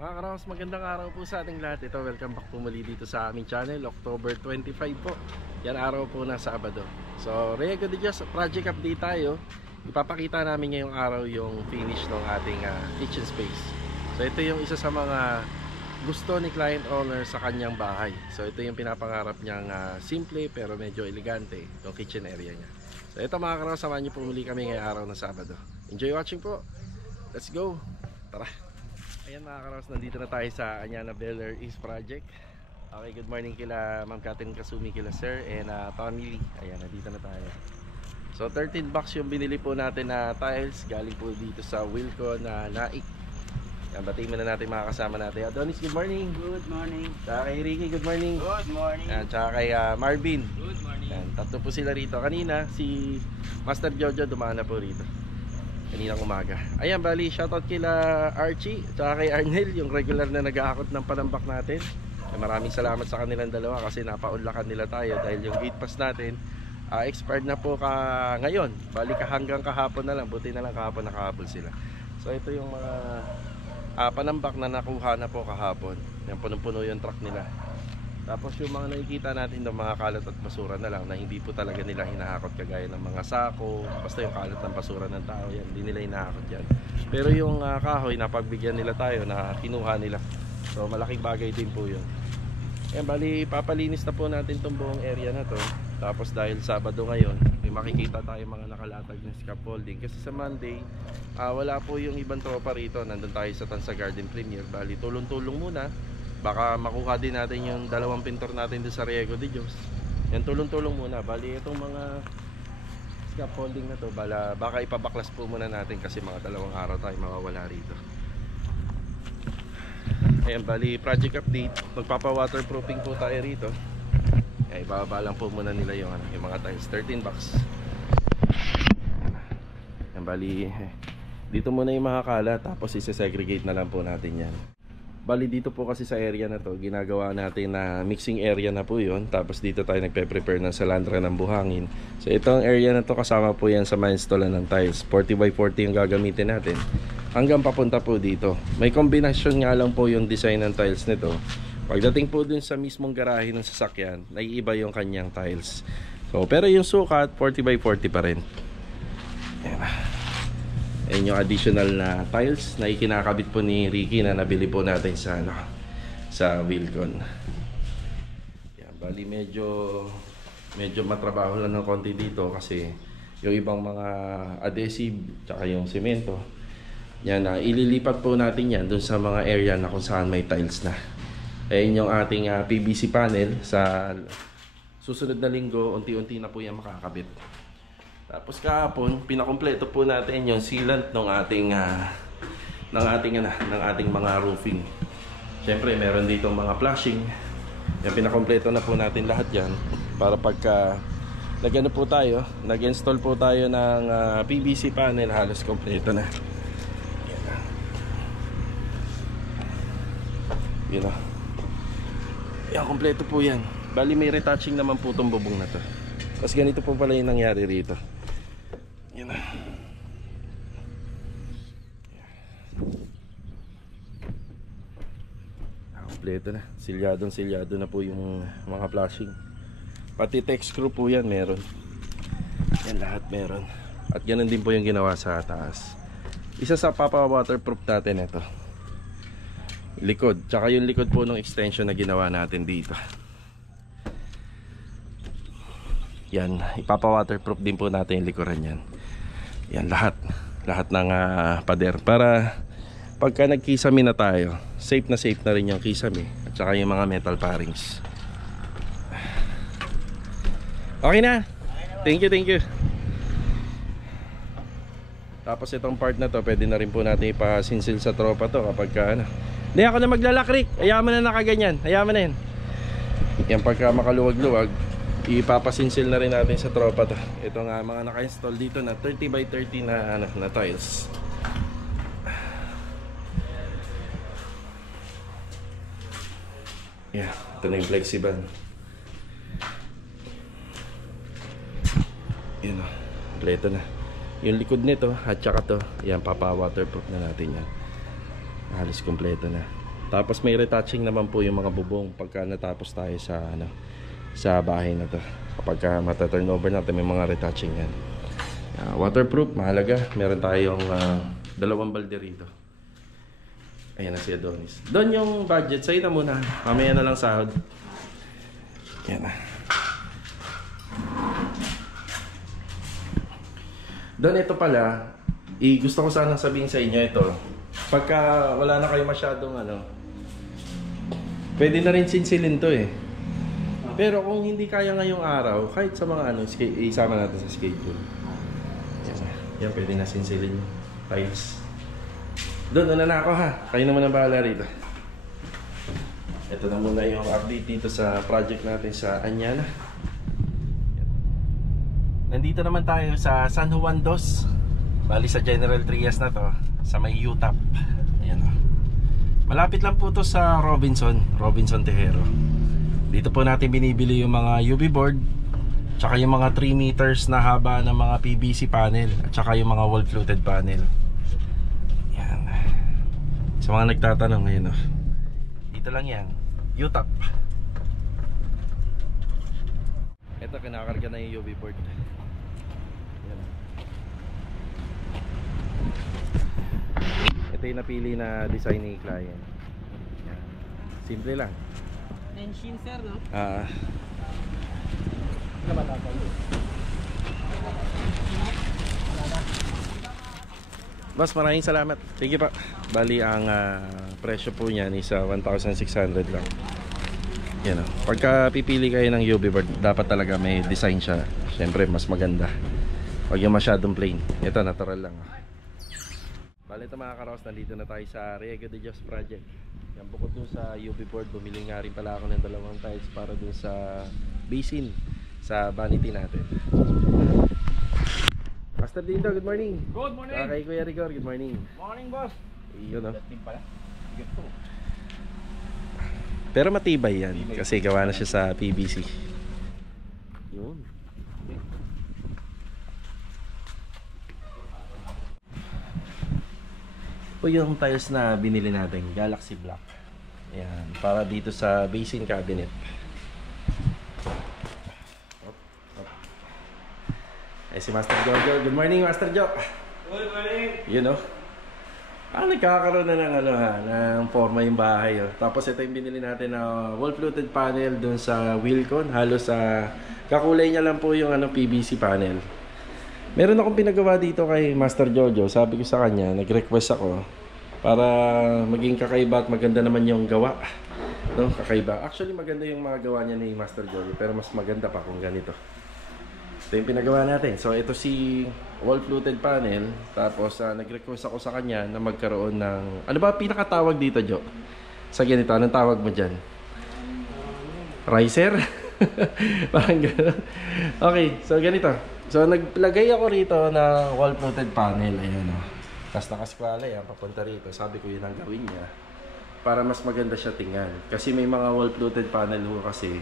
Mga karaos, magandang araw po sa ating lahat. Ito, welcome back po muli dito sa aming channel. October 25 po. Yan araw po na Sabado. So, Riego de Dios, project update tayo. Ipapakita namin ngayong araw yung finish ng ating kitchen space. So, ito yung isa sa mga gusto ni client owner sa kanyang bahay. So, ito yung pinapangarap niyang simple pero medyo elegante, yung kitchen area niya. So, ito mga karaos, samahan niyo po muli kami ngayong araw na Sabado. Enjoy watching po. Let's go. Tara. Ayan mga karaos, nandito na tayo sa Anyana Bel Air East Project. Okay, good morning kila Ma'am Catherine Kasumi, kila Sir, and Tommy Lee. Ayan, nandito na tayo. So 13 bucks yung binili po natin na tiles. Galing po dito sa Wilco na Naik. Yan, batiin muna natin mga kasama natin. Adonis, good morning. Good morning. Tsaka kay Ricky, good morning. Good morning. Yan, tsaka kay Marvin. Good morning. Yan, tatlo po sila rito. Kanina, si Master Jojo dumaan na po rito kaninang umaga. Ayan, bali, shoutout kila Archie tsaka kay Arnel, yung regular na nag-aakot ng panambak natin. Maraming salamat sa kanilang dalawa kasi napaunlakan nila tayo dahil yung gate pass natin expired na po ngayon. Bali hanggang kahapon na lang, buti na lang kahapon nakahabol sila. So ito yung mga panambak na nakuha na po kahapon. Yan, punong-puno yung truck nila. Tapos yung mga nakikita natin ng mga kalat at basura na lang na hindi po talaga nila hinahakot, kagaya ng mga sako, basta yung kalat ng basura ng tao, yan, hindi nila hinahakot yan. Pero yung kahoy, napagbigyan nila tayo na kinuha nila. So malaking bagay din po yun. Yan, bali papalinis na po natin itong buong area na to. Tapos dahil Sabado ngayon, may makikita tayo mga nakalatag na scaffolding. Kasi sa Monday, wala po yung ibang tropa rito. Nandun tayo sa Tansa Garden Premier. Bali tulong-tulong muna. Baka makuha din natin yung dalawang pintor natin doon sa Riego de Dios. Yan, tulong-tulong muna. Bali itong mga scaffolding na to, baka ipabaklas po muna natin kasi mga dalawang araw tayo mawawala rito. Ayan, bali project update. Magpapa-waterproofing po tayo rito. Ay, bababa lang po muna nila yung mga tiles. 13 bucks. Ayan, bali dito muna yung mga kalat, tapos isa-segregate na lang po natin yan. Bali dito po kasi sa area na to, ginagawa natin na mixing area na po yun. Tapos dito tayo nagpe-prepare ng salandra ng buhangin. So itong area na to, kasama po yan sa ma-installan ng tiles. 40x40 yung gagamitin natin hanggang papunta po dito. May kombinasyon nga lang po yung design ng tiles nito. Pagdating po dun sa mismong garahe ng sasakyan, naiiba yung kanyang tiles. So pero yung sukat 40x40 pa rin. Ayan. Ayan yung additional na tiles na ikinakabit po ni Ricky na nabili po natin sa Wilcon. Yan, bali medyo matrabaho lang ng konti dito kasi yung ibang mga adhesive tsaka yung semento, yan, ililipat po natin yan dun sa mga area na kung saan may tiles na. Ayan yung ating PVC panel. Sa susunod na linggo unti-unti na po yan makakabit. Tapos kahapon, pinakompleto po natin yung sealant ng ating mga roofing. Siyempre, meron dito mga flashing. Yan, pinakompleto na po natin lahat yan. Para pagka nag-ano po tayo, nag-install po tayo ng PVC panel, halos kompleto na. Yan o. Yan, kompleto po yan. Bali, may retouching naman po itong bubong na to. Tapos ganito po pala yung nangyari rito. Yan na. Kompleto na. Silyado na po yung mga flashing. Pati tech screw po yan meron. Yan, lahat meron. At ganun din po yung ginawa sa taas. Isa sa papa-waterproof natin ito. Likod. Tsaka yung likod po ng extension na ginawa natin dito. Yan, ipapa-waterproof din po natin yung likuran yan. Yan, lahat ng pader para pagka nagkisame na tayo, safe na rin yung kisame at saka yung mga metal parings. Okay na. Thank you. Tapos itong part na to, pwede na rin po natin ipasinsil sa tropa to kapag hindi ako na maglalakrik. Ayaman na nakaganyan. Ayaman na yan. Yan, pagka makaluwag-luwag, ipapasinsil na rin natin sa tropa to. Ito nga mga naka-install dito na 30x30 na tiles. Yeah, ito na yung flexiban. Yun o, kompleto na. Yung likod nito at saka to, yan, papa-waterproof na natin yan. Halos kompleto na. Tapos may retouching naman po yung mga bubong pagka natapos tayo sa sa bahay na to. Kapag mata-turnover natin, may mga retouching yan. Waterproof, mahalaga. Meron tayong 2 balde rito. Ayan na si Adonis. Doon yung budget, sa'yo na muna. Mamaya na lang sahod. Yan na. Doon ito pala, gusto ko sana sabihin sa inyo ito. Pagka wala na kayo masyadong pwede na rin sinsilin to eh. Pero kung hindi kaya ngayong araw, kahit sa mga isama natin sa schedule. Yan, pwede na sinsilin yung tiles. Doon, una na ako ha. Kayo naman ang bahala rito. Ito na muna yung update dito sa project natin sa Anyana. Nandito naman tayo sa San Juan Dos. Bali sa General Trias na to. Sa may UTAP. Ayan o. Malapit lang po to sa Robinson Tejero. Dito po natin binibili yung mga UV board, tsaka yung mga 3 meters na haba ng mga PVC panel, at tsaka yung mga wall fluted panel. Yan. Sa mga nagtatanong ngayon, dito lang yan, UTAP. Ito, kinakarga na yung UV board. Yan. Ito yung napili na design ni client. Yan. Simple lang. Engine sir, no? Boss, maraming salamat. Sige pa. Bali ang presyo po niyan is 1,600 lang. Yan o. Pagka pipili kayo ng UV board, dapat talaga may design siya. Siyempre mas maganda. Huwag yung masyadong plain. Ito natural lang. Bali ito mga karos, nandito na tayo sa Riego de Dios project. Yan, bukod dun sa UV board, bumili nga rin pala ako ng 2 tiles para dun sa basin sa vanity natin. Master Dito, good morning. Good morning. Kay Kuya Rigor, good morning. Morning, boss. Yun o. Pala. Pero matibay yan kasi gawa na siya sa PVC. Yun. O yung tiles na binili natin, Galaxy Black. Ayan, para dito sa basin cabinet. Ay si Master Jojo. Good morning, Master Jo. Good morning. You know. Nagkakaroon na ng ng forma yung bahay. Tapos ito yung binili natin na wall fluted panel dun sa Wilcon. Halos kakulay niya lang po yung PVC panel. Meron akong pinagawa dito kay Master Jojo. Sabi ko sa kanya, nag-request ako para maging kakaiba at maganda naman yung gawa. No, kakaiba. Actually maganda yung mga gawa niya ni Master Jojo, pero mas maganda pa kung ganito. Ito yung pinagawa natin. So ito si wall fluted panel. Tapos nag-request ako sa kanya na magkaroon ng, ano ba pinakatawag dito, Jo? Sa ganito, anong tawag mo dyan? Riser? Parang gano'n. Okay, so ganito. So naglagay ako rito na wall fluted panel. Ayan o. Tapos nakaskwala yan, papunta rito. Sabi ko yun ang gawin niya para mas maganda siya tingnan. Kasi may mga wall fluted panel ho kasi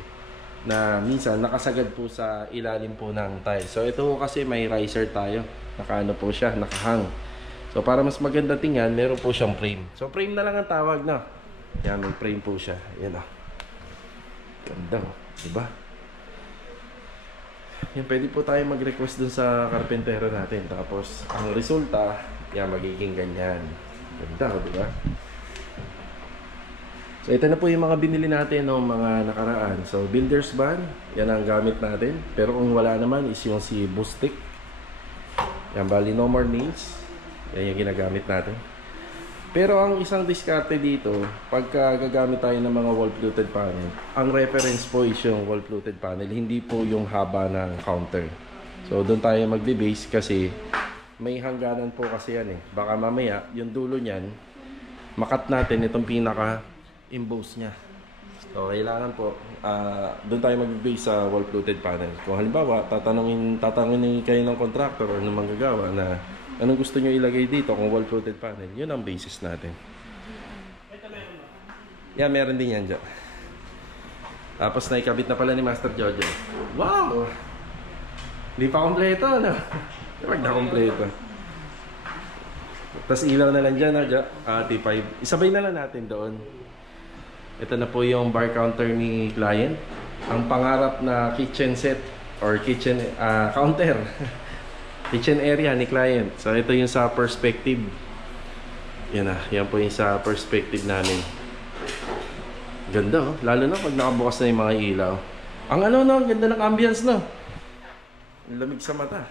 na minsan nakasagad po sa ilalim po ng tile. So ito kasi may riser tayo. Nakaano po siya, nakahang. So para mas maganda tingnan, meron po siyang frame. So frame na lang ang tawag na. Yan, may frame po siya. Yan o. Ganda o. Diba? Yan, pwede po tayo mag-request dun sa karpentero natin. Tapos ang resulta, yan, magiging ganyan. Ganda o, diba? So ito na po yung mga binili natin ng mga nakaraan. So builder's band, yan ang gamit natin. Pero kung wala naman is yung si Boostic. Yan, bali no more nails. Yan yung ginagamit natin. Pero ang isang diskarte dito, pagka gagamit tayo ng mga wall fluted panel, ang reference po is yung wall fluted panel, hindi po yung haba ng counter. So doon tayo magbe-base kasi may hangganan po kasi yan eh. Baka mamaya yung dulo niyan, makat natin itong pinaka emboss niya. So kailangan po doon tayo mag-base sa wall fluted panel. Kung halimbawa tatanungin kayo ng contractor or ng manggagawa na anong gusto nyo ilagay dito kung wall fluted panel, yun ang basis natin. Yeah, meron din yan dyan. Tapos naikabit na pala ni Master Jojo. Wow! Hindi pa kompleto, no? Huwag na kompleto. Tapos ilaw na lang dyan, no, T5. Isabay na lang natin doon. Ito na po yung bar counter ni client. Ang pangarap na kitchen set or kitchen counter. Kitchen area ni client. So ito yung sa perspective. Yan na, yan po yung sa perspective namin. Ganda oh, lalo na pag nakabukas na yung mga ilaw. Ang ano no, ganda ng ambience no. Lamig sa mata.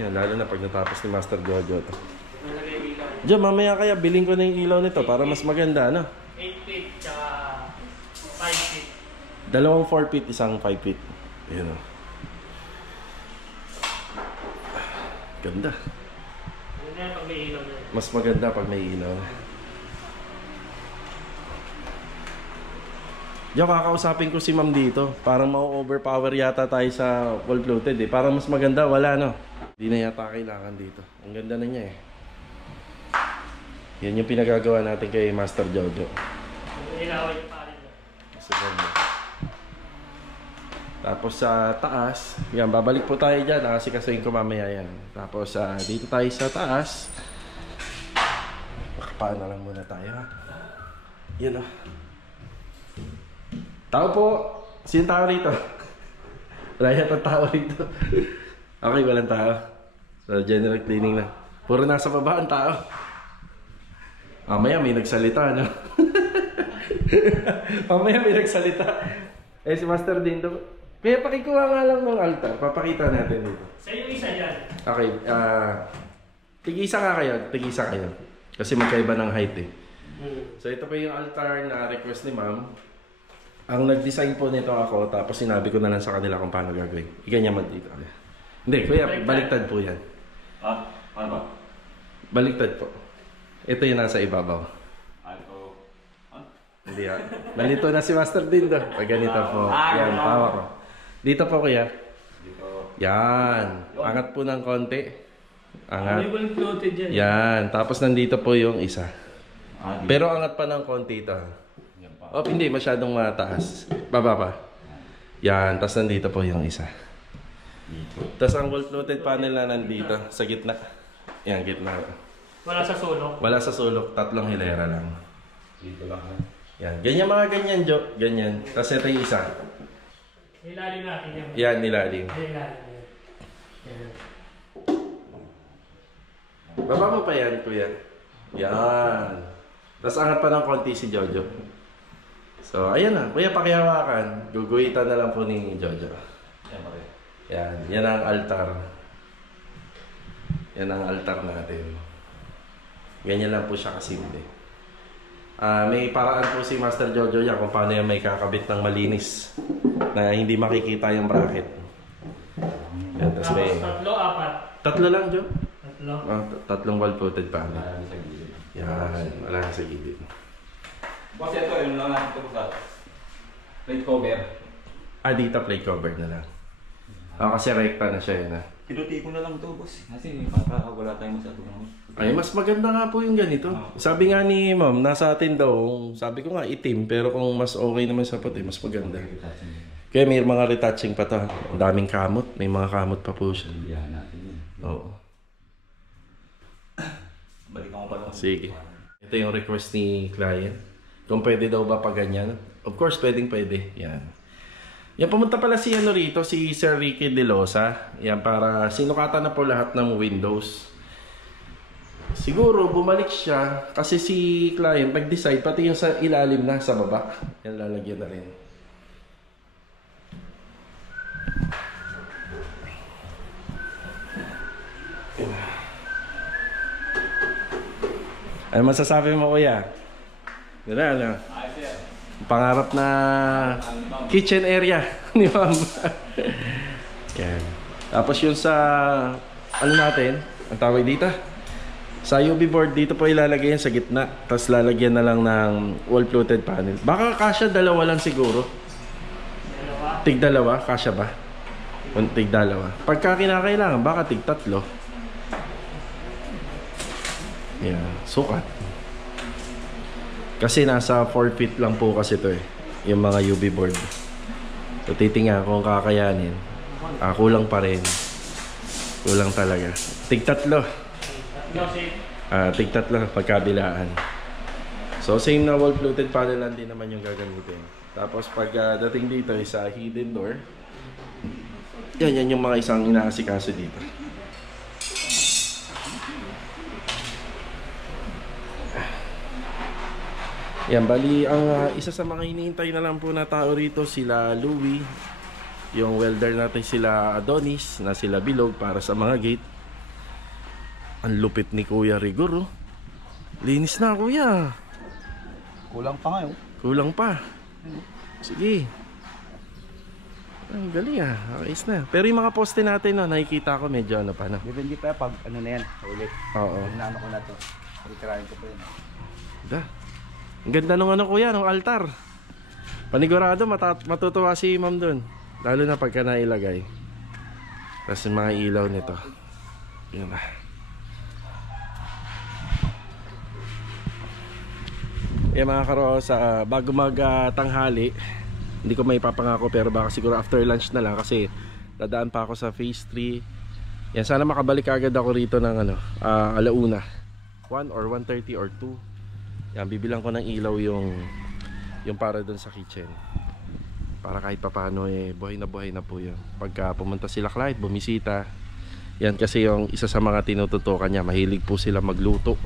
Yan, lalo na pag natapos ni Master Jojo to. Diyan, mamaya kaya bilhin ko na yung ilaw nito para mas maganda, ano? 8 feet, tsaka 5 feet. Dalawang 4 feet, isang 5 feet. Ayan o. Ganda. Ganda pag may ilaw na. Mas maganda pag may ilaw. Diyan, kakausapin ko si ma'am dito. Parang ma-overpower yata tayo sa wall floated eh. Parang mas maganda, wala no? Hindi na yata kailangan dito. Ang ganda na niya eh. Yan yung pinagagawa natin kay Master Jojo. Ilawan yung parin na. Mas ganda. Tapos sa taas, yan, babalik po tayo dyan. Kasi ko mamaya yan. Tapos dito tayo sa taas. Makapaan na lang muna tayo ha. Yan o. Tao po! Sino tao rito? Wala yata tao rito. Okay, walang tao. So, general cleaning na. Puro nasa baba ang tao. Mamaya may nagsalita, no? Mamaya may nagsalita. Eh, si Master din daw. Kaya pakikuha nga lang ng altar. Papakita natin dito. Sa yung isa dyan. Okay, tig-isa nga kayo. Tig-isa kayo. Kasi magkaiba ng height eh. So, ito pa yung altar na request ni ma'am. Ang nag-design po nito ako, tapos sinabi ko na lang sa kanila kung paano gagawin. Iganyan mo dito. Hindi, kuya, baliktad po yan. Ah, ano ba? Baliktad po. Ito yung nasa ibabaw. Ito. Hindi ha. Nalito na si Master din do. Pag ganito po. Yan, tawa ko. Dito po kuya. Dito. Yan. Angat po ng konti. Angat. May walang floated dyan. Yan. Tapos nandito po yung isa. Dito. Pero angat pa ng konti ito. Yan pa. Oh, hindi. Masyadong mataas. Baba pa. Yan. Tapos nandito po yung isa. Dito. Tapos ang wall floated panel na nandito. Sa gitna. Yan, gitna. Wala sa sulok. Wala sa sulok. 3 hilera lang. Dito lang. Yan. Ganyan mga ganyan, Jo. Ganyan. Tapos ito yung isa. Nilalim natin yan. Yan, nilalim. Nilalim yan. Yan. Baba mo pa yan, kuya. Yan. Tapos angat pa ng konti si Jojo. So, ayan na. Kuya, pakihawakan. Guguhitan na lang po ni Jojo. Yan pa rin. Yan. Yan ang altar. Yan ang altar natin. Ganyan lang po siya kasimple. May paraan po si Master Jojo yan kung paano yan may kakabit ng malinis na hindi makikita yung bracket. Yan, tapos may... Tapos 3, 4. 3 lang, Jo? 3. 3 wall-footed pa. Wala sa gilid. Yan, wala na sa gilid. Boss, ito yung lang natin ito sa plate cover. Dito plate cover na lang. Kasi rekta na siya yun. Pinuti ko na lang ito, boss. Kasi baka wala tayong masyadong. Ay, mas maganda nga po yung ganito. Sabi nga ni ma'am, nasa atin daw, sabi ko nga itim, pero kung mas okay naman sa puti, mas maganda. Kaya may mga retouching pa to. Ang daming kamot, may mga kamot pa po siya. Yan natin yun. Oo. Balikan ko pa lang. Sige. Ito yung request ni client. Kung pwede daw ba pag ganyan. Of course, pwedeng pwede. Yan. Yan, pumunta pala si ano rito, si Sir Ricky De Losa. Yan, para sinukatan na po lahat ng windows. Siguro, bumalik siya kasi si client nag-decide, pati yung sa ilalim na, sa baba. Yan, lalagyan na rin. Ano masasabi mo, kuya? Ganda, ano? Ayos yan. Pangarap na kitchen area ni ma'am. Yan. Tapos yung sa ano natin, ang tawag dito? Sa UV board dito po ilalagay yan sa gitna. Tapos lalagyan na lang ng wall floated panel. Baka kasya dalawa lang siguro. Tig dalawa, kasya ba? Tig dalawa. Pagka kinakailangan, baka tig 3. Yan, sukat. Kasi nasa 4 feet lang po kasi ito eh, yung mga UV board. So titingnan kung kakayanin. Kulang pa rin. Kulang talaga. Tig 3. Tig 3 pagkabilaan. So same na wall fluted panel lang din naman yung gagamitin. Tapos pag dating dito is sa hidden door. Yan yung mga isang inaasikaso dito. Yan, bali ang isa sa mga hinihintay na lang po na tao rito sila Louie, yung welder natin sila Adonis, na sila Bilog para sa mga gate. Ang lupit ni Kuya Rigor, oh. Linis na, Kuya. Kulang pa ngayon. Kulang pa. Sige. Ang galing ah, ayos na. Pero yung mga poste natin, no, nakikita ko medyo ano pa, no? Depende pa pag ano na yan, ulit. Oo. Inaano ko na to. Itirahin ko pa yun. Da. Ang ganda nung ano, Kuya, nung altar. Panigurado matutuwa si Ma'am dun. Lalo na pagka nailagay. Tapos yung mga ilaw nito. Yun na. Mga karosa, bago mag tanghali, hindi ko may papangako pero baka siguro after lunch na lang kasi dadaan pa ako sa phase 3. Yan, sana makabalik agad ako rito ng ano, alauna 1 or 1:30 or 2. Yan, bibilang ko ng ilaw yung para dun sa kitchen. Para kahit papano buhay na po yun. Pagka pumunta sila client, bumisita. Yan kasi yung isa sa mga tinututukan niya. Mahilig po sila magluto.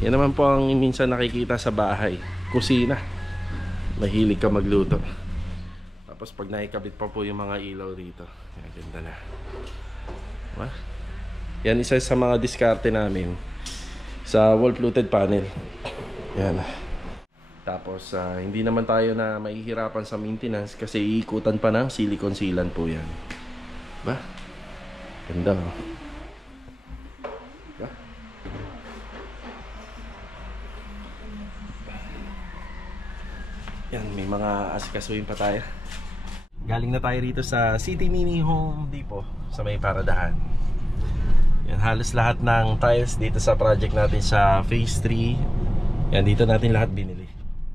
Yan naman po ang minsan nakikita sa bahay. Kusina. Mahilig ka magluto. Tapos pag naikabit pa po yung mga ilaw rito. Yan, ganda na. Diba? Yan, isa sa mga diskarte namin sa wall fluted panel. Yan. Tapos hindi naman tayo na mahihirapan sa maintenance kasi iikutan pa ng silicone sealant po yan. Ba? Ganda, oh. Ba? Yan, may mga asikasuhin pa tayo. Galing na tayo rito sa City Mini Home Depot sa may Paradahan. Yan, halos lahat ng tiles dito sa project natin sa phase 3. Yan, dito natin lahat binili.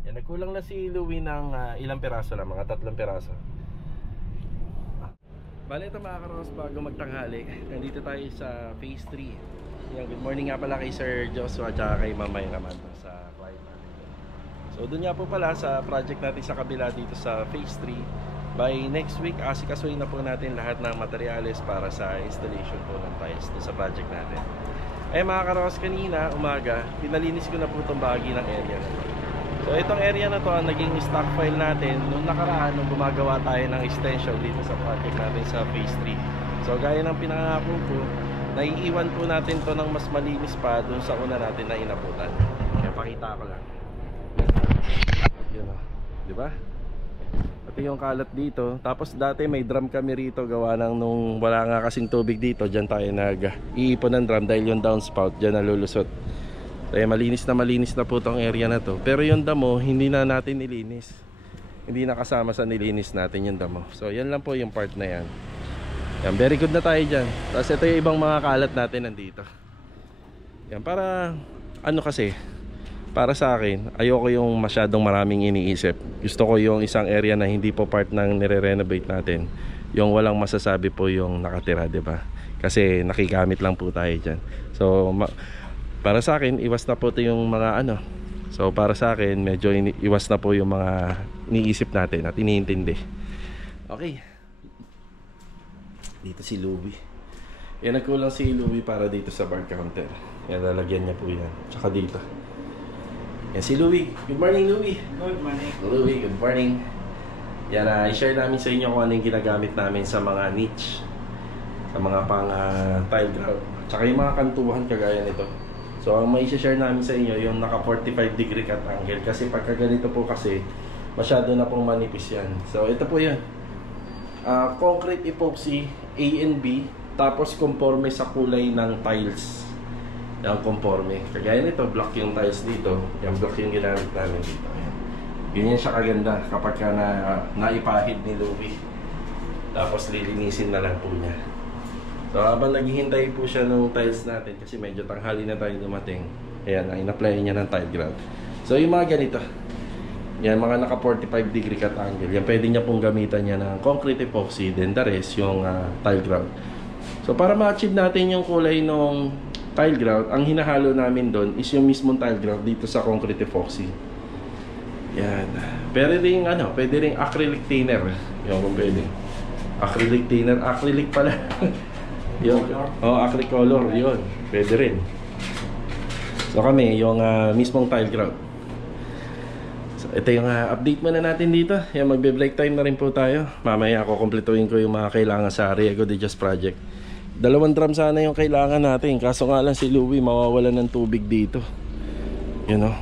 Yan, nagkulang na si Louie ng ilang peraso lang, mga 3 peraso. Bale, ito mga karos, bago magtanghali, nandito tayo sa phase 3. Yan, good morning nga pala kay Sir Joshua at kay Mamay naman sa client natin. So doon nga po pala sa project natin sa kabila dito sa phase 3. By next week, asikasuhin na po natin lahat ng materyales para sa installation po ng tiles sa project natin. Mga karos, kanina, umaga, pinalinis ko na po itong bahagi ng area na to. So itong area na to ang naging stock file natin nung nakaraan nung gumagawa tayo ng extension dito sa project natin sa phase 3. So gaya ng pinangako ko, naiiwan po natin to ng mas malinis pa dun sa una natin na inabutan. Kaya pakita ko lang. Yun o, diba? Ito yung kalat dito. Tapos dati may drum kami rito gawa ng nung wala nga kasing tubig dito. Diyan tayo nag-iipon ng drum dahil yung downspout diyan nalulusot. Kaya malinis na po tong area na to. Pero yung damo hindi na natin nilinis. Hindi na kasama sa nilinis natin yung damo. So yan lang po yung part na yan. Yan, very good na tayo dyan. Tapos ito yung ibang mga kalat natin nandito. Yan, para ano kasi, para sa akin, ayoko yung masyadong maraming iniisip. Gusto ko yung isang area na hindi po part ng nire-renovate natin. Yung walang masasabi po yung nakatira, diba? Kasi nakikamit lang po tayo dyan. So, para sa akin, iwas na po ito yung mga ano. So, para sa akin, medyo iwas na po yung mga iniisip natin at iniintindi. Okay. Dito si Louie. Yan, nagkulang si Louie para dito sa bar counter. Yan, lalagyan niya po yan. Tsaka dito. Yan si Louie. Good morning, Louie. Good morning. Louie, good morning. Yan, i-share namin sa inyo kung ano yung ginagamit namin sa mga niche. Sa mga pang tile grout. Tsaka yung mga kantuhan kagaya nito. So, ang may i-share namin sa inyo yung naka 45 degree cut angle. Kasi pagka ganito po kasi, masyado na pong manipis yan. So, ito po yan. Concrete epoxy A and B. Tapos conforme sa kulay ng tiles. Yung conforme. Kagaya nito, block yung tiles dito. Yung block yung ginamit namin dito. Ayan. Ganyan siya kaganda kapag ka naipahid ni Louie. Tapos lilinisin na lang po niya. So habang naghihintay po siya ng tiles natin, kasi medyo tanghali na tayo dumating. Ayan, in-apply niya ng tile grout. So yung mga ganito. Yan, mga naka 45 degree cut angle. Yan, pwede niya pong gamitan niya ng concrete epoxy. Then the rest, yung tile grout. So para ma-achieve natin yung kulay nung tile grout, ang hinahalo namin doon is yung mismong tile grout dito sa concrete epoxy. Yan. Pero rin pwede ring acrylic thinner. Yung kung pwede. Acrylic thinner, acrylic pala. Yung acrylic color, yun. Pwede rin. So kami, yung mismong tile grout. So ito yung update muna natin dito. Yan, magbe-break time na rin po tayo. Mamaya ako kumpletuhin ko yung mga kailangan sa Riego de Dios project. 2 drum sana yung kailangan natin. Kaso nga lang si Louie mawawalan ng tubig dito. You know.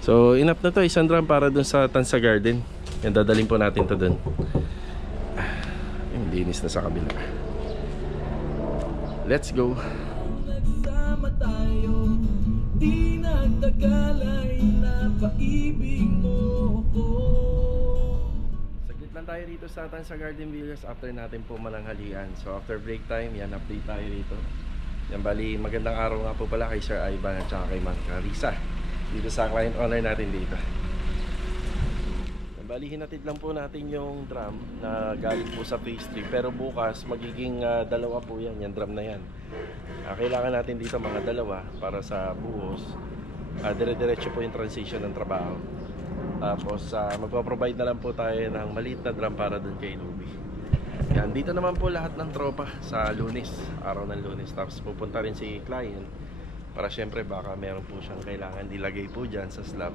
So enough na to, 1 drum para dun sa Tansa Garden. Yan, dadalhin po natin to dun. Yung linis na sa kabila. Let's go. Nagsama tayo, di nagtagalay na paibig mo ko. Saglit lang tayo rito sa Tansa Garden Villas after natin po malanghalian. So after break time, yan, update tayo rito. Yan, bali magandang araw nga po pala kay Sir Ivan at saka kay Ma'am Carissa dito sa client owner natin dito. Yan, bali hinatid lang po natin yung drum na galing po sa phase 3, pero bukas magiging 2 po yan, yung drum na yan. Kailangan natin dito mga 2 para sa buhos. Dire-diretso po yung transition ng trabaho. Tapos magpo-provide na lang po tayo ng maliit na drum para dun kay Louie. Yan, dito naman po lahat ng tropa sa Lunes, araw ng Lunes. Tapos pupunta rin si client para syempre baka meron po siyang kailangan dilagay po dyan sa slab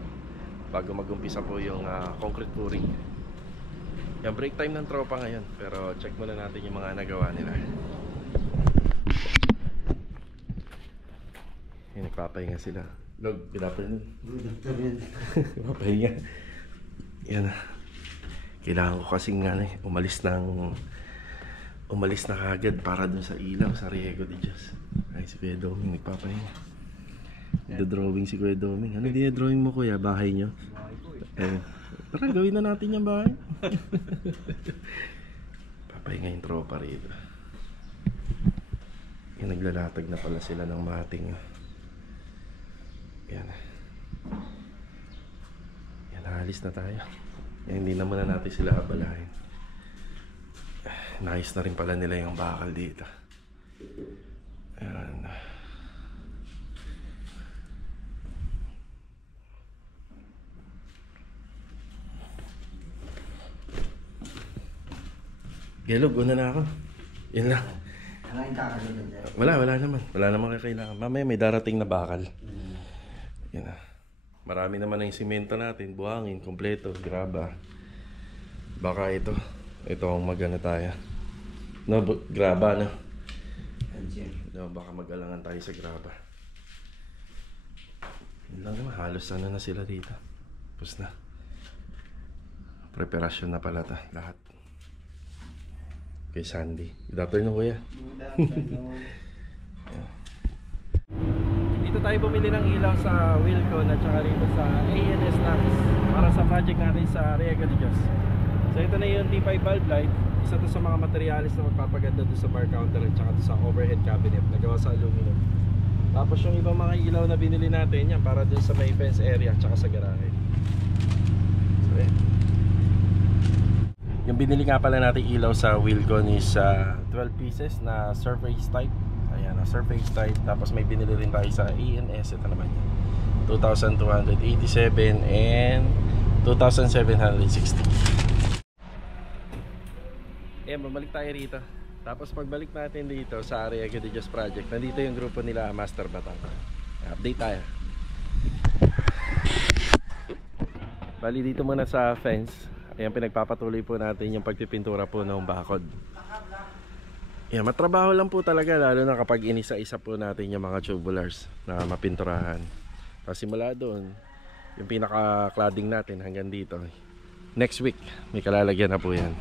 bago mag-umpisa po yung concrete pouring. Yan, break time ng tropa ngayon, pero check muna natin yung mga nagawa nila. Yan, nagpapahinga sila. Log, pinapahinga. Papahinga. Yan. Kailangan ko kasing umalis na kagad para dun sa ilaw sa Riego de Dios. Ay, si Kuya Doming nagpapahinga. Nagda-drawing si Kuya Doming. Ano drawing mo, Kuya? Bahay nyo? Tara, gawin na natin yung bahay. Papahinga yung tropa rito. Yan, naglalatag na pala sila ng mating. Yan. Yan, alis na tayo. Yan, hindi na muna natin sila abalahin. Nice na rin pala nila yung bakal dito. Ayan. Gelog, una na ako. Yan lang. Wala naman. Wala naman kailangan. Mamaya may darating na bakal. Yan na. Marami naman na yung simento natin. Buhangin, kompleto, graba. Baka ito ang magana tayo. No, graba, no? No, baka mag-alangan tayo sa graba. Yun lang naman. Halos na sila dito. Tapos na. Preparasyon na pala lahat. Kay Sandy. Good afternoon, Kuya. Dito tayo bumili ng ilaw sa Wilcon at saka rito sa ANS Nax para sa project natin sa Riego de Dios. So ito na yung T5 bulb light. Isa to sa mga materialis na magpapaganda doon sa bar counter at saka sa overhead cabinet na gawa sa aluminum. Tapos yung ibang mga ilaw na binili natin yan para doon sa may fence area at saka sa garahe. So yung binili nga pala natin ilaw sa Wilcon is 12 pieces na surface type. Ayan, na surface type. Tapos may binili rin tayo sa ANS. Ito naman yun, 2,287 and 2,760. Ayan, bumalik tayo rito. Tapos pagbalik natin dito sa Riego de Dios project, nandito yung grupo nila Master Batang. Update tayo. Bali dito muna sa fence. Ayan, pinagpapatuloy po natin yung pagpipintura po ng bakod. Ayan, matrabaho lang po talaga, lalo na kapag inisa-isa po natin yung mga tubulars na mapinturahan. Kasi mula doon, yung pinaka-cladding natin hanggang dito. Next week, may kalalagyan na po yan.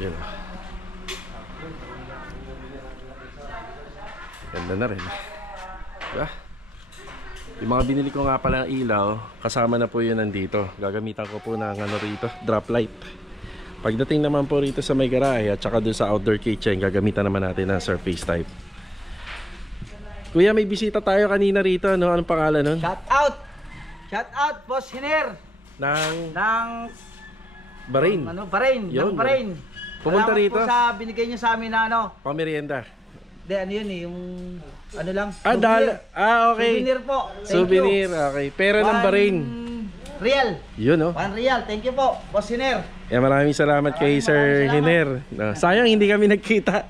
Yan. Ganda na rin. Diba? Yung mga binili ko nga pala ng ilaw, kasama na po yun nandito. Gagamitan ko po ng rito, drop light. Pagdating naman po rito sa may garahe at saka dun sa outdoor kitchen, gagamitan naman natin ng surface type. Kuya, may bisita tayo kanina rito. Ano? Anong pangalan nun? Shout out! Shout out, Boss Hiner! Ng Ng Bahrain. Bahrain. Yun, Ng Bahrain. pumunta Salamat rito. po sa binigay niyo sa amin na ano. Pamerienda. Hindi, ano yun eh, yung ano lang. Okay. Souvenir po. Thank Souvenir, you. okay. Pera ng Bahrain. Real. Yun, oh. 1 real. Thank you po, Boss Hiner. Maraming salamat kay Sir Hiner. No, sayang hindi kami nagkita.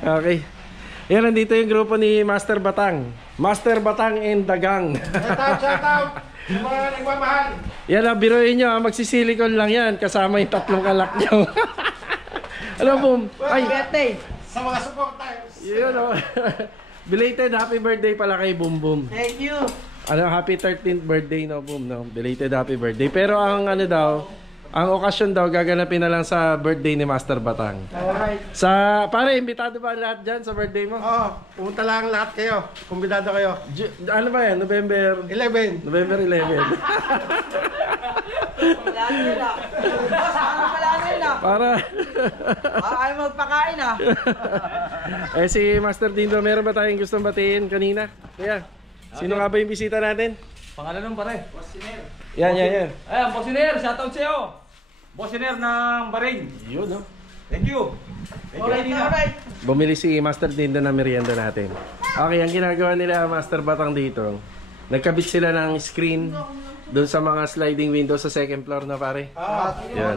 Okay. Yan, nandito yung grupo ni Master Batang. Master Batang and Dagang. Shout out! Yung mga nagmamahal. Yan, biruin nyo, magsisilikon lang yan. Kasama yung 3 kalak nyo. Ano, boom? Ay, Birthday. Sa mga supporters. yun, oh. Belated happy birthday pala kay Boom Boom. Thank you. Ano, happy 13th birthday, no, Boom, no? Belated happy birthday. Pero ang ano daw, ang okasyon daw gaganapin na lang sa birthday ni Master Batang. Alright. Pare, imbitado ba lahat dyan sa birthday mo? Oo, pumunta lang lahat kayo. Kumbidado kayo. Ano ba yan? November 11. 11. Wala nila. Boss, ano pala nila? Para Ayaw magpakain ah. si Master Dindo, meron ba tayong gustong batiin kanina? Kaya, sino nga ba yung bisita natin? Pangalan ng pare? Yan. Ayan, Bosiner, shoutout sa'yo. Bosiner ng Bahrain. Yun, no? Thank you. Alright. Bumili si Master Dindo na merienda natin. Okay, ang ginagawa nila Master Batang dito, nagkabit sila ng screen doon sa mga sliding window sa second floor na pare. Yan,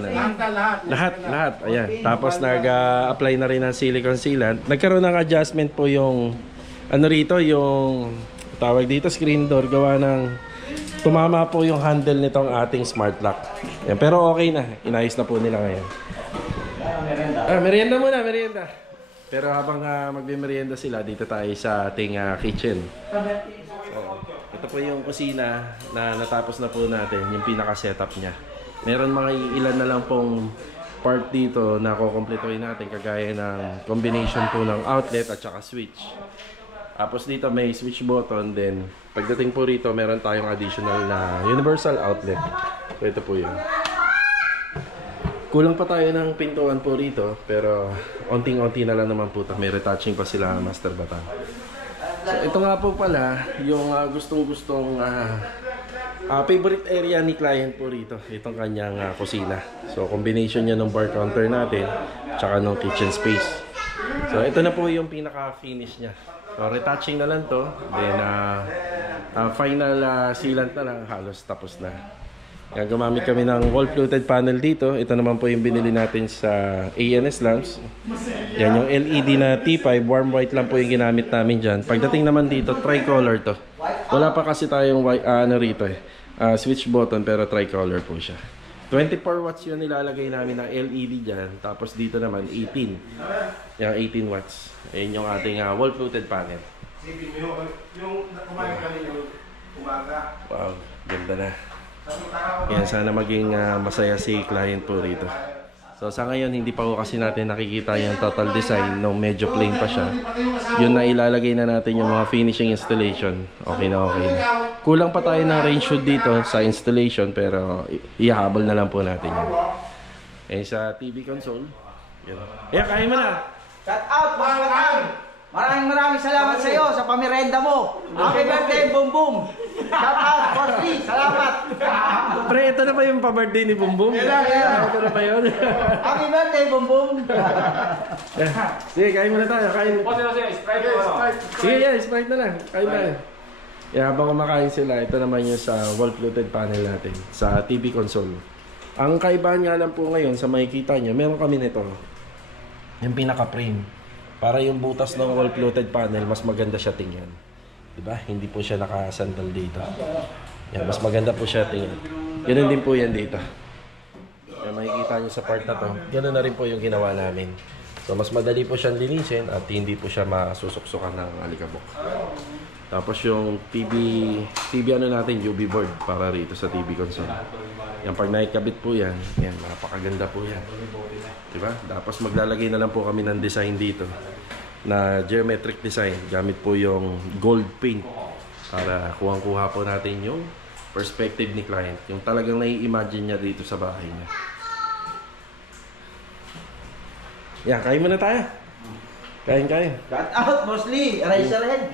lahat. Ayan. Tapos nag-apply na rin ng silicone sealant. Nagkaroon ng adjustment po yung ano rito, yung tawag dito screen door, gawa ng tumama po yung handle nitong ating smart lock. Yan, pero okay na. Inayos na po nila ngayon. Merienda muna, merienda. Pero habang magme-merienda sila, dito tayo sa ating kitchen. So, ito po yung kusina na natapos na po natin, yung pinaka-setup niya. Meron mga ilan na lang pong part dito na kukumpletuhin natin, kagaya ng combination po ng outlet at saka switch. Tapos dito may switch button, then pagdating po rito meron tayong additional na universal outlet. So ito po yun. Kulang pa tayo ng pintuan po rito, pero onting-onti na lang naman po. May retouching pa sila Master Batang. So ito nga po pala yung gustong-gustong favorite area ni client po rito, itong kanyang kusina. So combination niya ng bar counter natin tsaka ng kitchen space. So ito na po yung pinaka-finish niya. So retouching na lang to, then final sealant na lang, halos tapos na. Yan, gumamit kami ng wall fluted panel dito. Ito naman po yung binili natin sa ANS lamps. Yan yung LED na T5, warm white lang po yung ginamit namin dyan. Pagdating naman dito, tricolor to. Wala pa kasi tayong ano rito switch button, pero tricolor po siya. 24 watts yun nilalagay namin ng LED dyan. Tapos dito naman 18. Yung 18 watts. Ayun yung ating wall fluted panel. Yung kumain kami yung umaga. Wow, ganda na. Yan, sana maging masaya si client po rito. So sa ngayon hindi pa po kasi natin nakikita yung total design, no, medyo plain pa siya. Yun na ilalagay na natin yung mga finishing installation. Okay na. Kulang pa tayo ng range hood dito sa installation, pero ihahabol na lang po natin yun. Eh sa TV console, yun. Kaya kain mo na. Shout out, Boss Batang. Maraming salamat sa iyo sa pamirenda mo. Happy birthday, Boom Boom. Shout out, Boss Lee. Salamat. Pre, ito na ba yung pa-birthday ni Boom Boom? Ito na ba yun? Happy birthday, Boom Boom. Sige, kain muna tayo. Kain. Bosiner, Sprite mo. Sige, yeah, Sprite na lang. Kain tayo. Yeah, habang kumakain sila, ito naman yung sa wall fluted panel natin sa TV console. Ang kaibahan nga lang po ngayon sa makikita nyo, meron kami nito, yung pinaka-frame. Para yung butas ng wall fluted panel, mas maganda siya tingnan. Diba? Hindi po siya nakasandal dito. Yan, mas maganda po siya tingnan. Ganun din po yan dito. Yan, makikita nyo sa part na to. Ganun na rin po yung ginawa namin. So, mas madali po siyang linisin at hindi po siya masusuksukan ng alikabok. Tapos yung TV ano natin, UV board para rito sa TV console. Yan, pag naikabit po yan, napakaganda po yan. Diba? Tapos maglalagay na lang po kami ng design dito na geometric design. Gamit po yung gold paint para kuhang-kuha po natin yung perspective ni client. Yung talagang nai-imagine niya dito sa bahay niya. Yan, kain muna tayo. Kain. Shout out, Boss Lee. Aray sa red.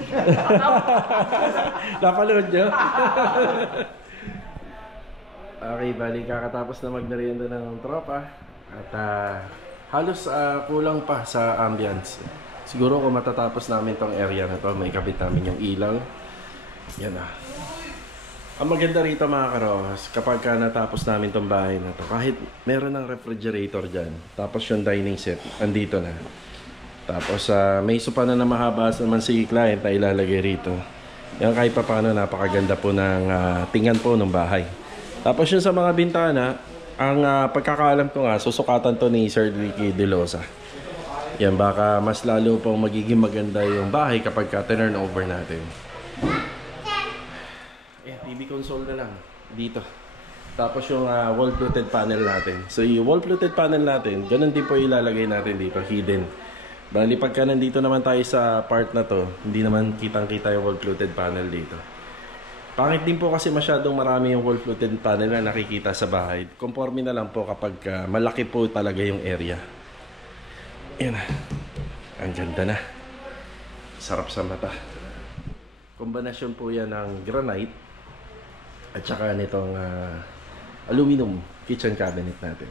Napanood nyo? Okay, bali kakatapos na magmerienda ng tropa. At Halos kulang pa sa ambience. Siguro kung matatapos namin tong area na to, may kabit namin yung ilaw. Yan na. Ang maganda rito mga karos, kapag ka natapos namin tong bahay na to, kahit meron ng refrigerator dyan, tapos yung dining set, andito na. Tapos may sopa na mahaba naman si client na ilalagay rito. Yan kahit pa paano, napakaganda po ng tingnan po ng bahay. Tapos yung sa mga bintana, ang pagkakaalam ko nga, susukatan to ni Sir Ricky De Losa. Yan, baka mas lalo pong magiging maganda yung bahay kapag ka-turn over natin. TV console na lang dito. Tapos yung wall-fluted panel natin. So yung wall-fluted panel natin, ganun din po ilalagay natin dito, hidden. Bali pagka nandito naman tayo sa part na to, hindi naman kitang-kita yung wall-fluted panel dito. Pangit din po kasi masyadong marami yung wall-fluted panel na nakikita sa bahay. Conforme na lang po kapag malaki po talaga yung area. Ayan na. Ang ganda na. Sarap sa mata. Kombinasyon po yan ng granite at saka nitong aluminum kitchen cabinet natin.